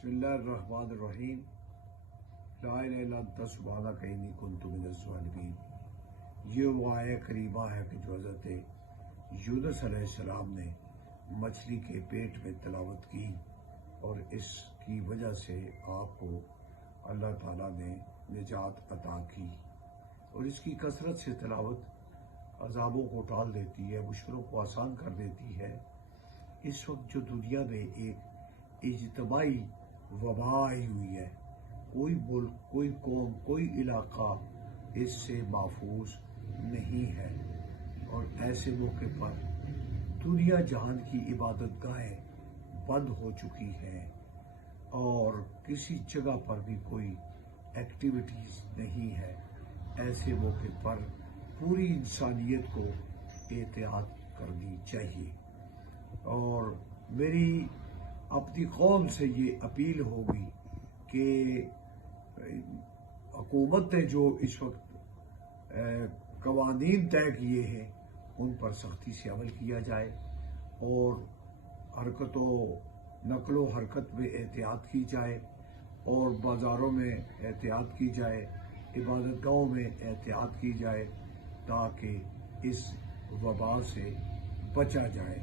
بسم اللہ الرحمن الرحیم لا الہ الا انت سبحانک انی کنت من الظالمین۔ یہ وہ آیت کریمہ ہے کہ جو حضرت یونس علیہ السلام نے مچھلی کے پیٹ میں تلاوت کی، اور اس کی وجہ سے آپ کو اللہ تعالیٰ نے نجات عطا کی، اور اس کی کثرت سے تلاوت عذابوں کو ٹال دیتی ہے، مشکلوں کو آسان کر دیتی ہے۔ اس وقت جو دنیا میں ایک اجتماعی وبا آئی ہوئی ہے، کوئی ملک، کوئی قوم، کوئی علاقہ اس سے محفوظ نہیں ہے، اور ایسے موقع پر دنیا جہان کی عبادت گاہیں بند ہو چکی ہیں، اور کسی جگہ پر بھی کوئی ایکٹیویٹیز نہیں ہے۔ ایسے موقع پر پوری انسانیت کو احتیاط کرنی چاہیے، اور میری اپنی قوم سے یہ اپیل ہوگی کہ حکومت نے جو اس وقت قوانین طے کیے ہیں ان پر سختی سے عمل کیا جائے، اور حرکت و نقل و حرکت میں احتیاط کی جائے، اور بازاروں میں احتیاط کی جائے، عبادت گاہوں میں احتیاط کی جائے، تاکہ اس وبا سے بچا جائے۔